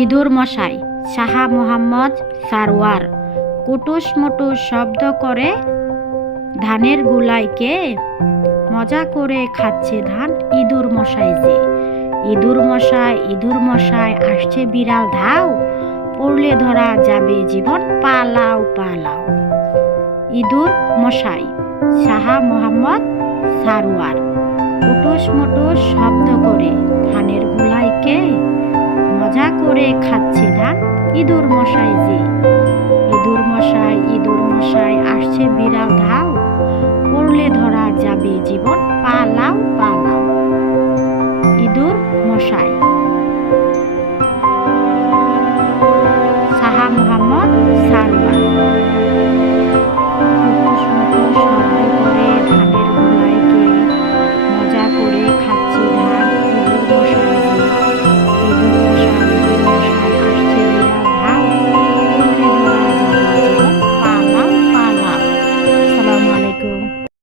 ইঁদুর মশাই শাহ মোহাম্মদ সারওয়ার কুটুস মুটুস শব্দ করে ধানের গুলাইকে মজা করে খাচ্ছে ধান ইঁদুর মশাই যে। ইঁদুর মশাই ইঁদুর মশাই আসছে বিড়াল ধাও, পড়লে ধরা যাবে জীবন পালাও পালাও। ইঁদুর মশাই শাহ মোহাম্মদ সারওয়ার কুটুস মুটুস শব্দ করে ধানের গুলাইকে মজা করে খাচ্ছে ধান ইঁদুর মশাই যে। ইঁদুর মশাই আসছে বিড়াল ধাও, পড়লে ধরা যাবে জীবন পালাও পালাও। ইঁদুর মশাই।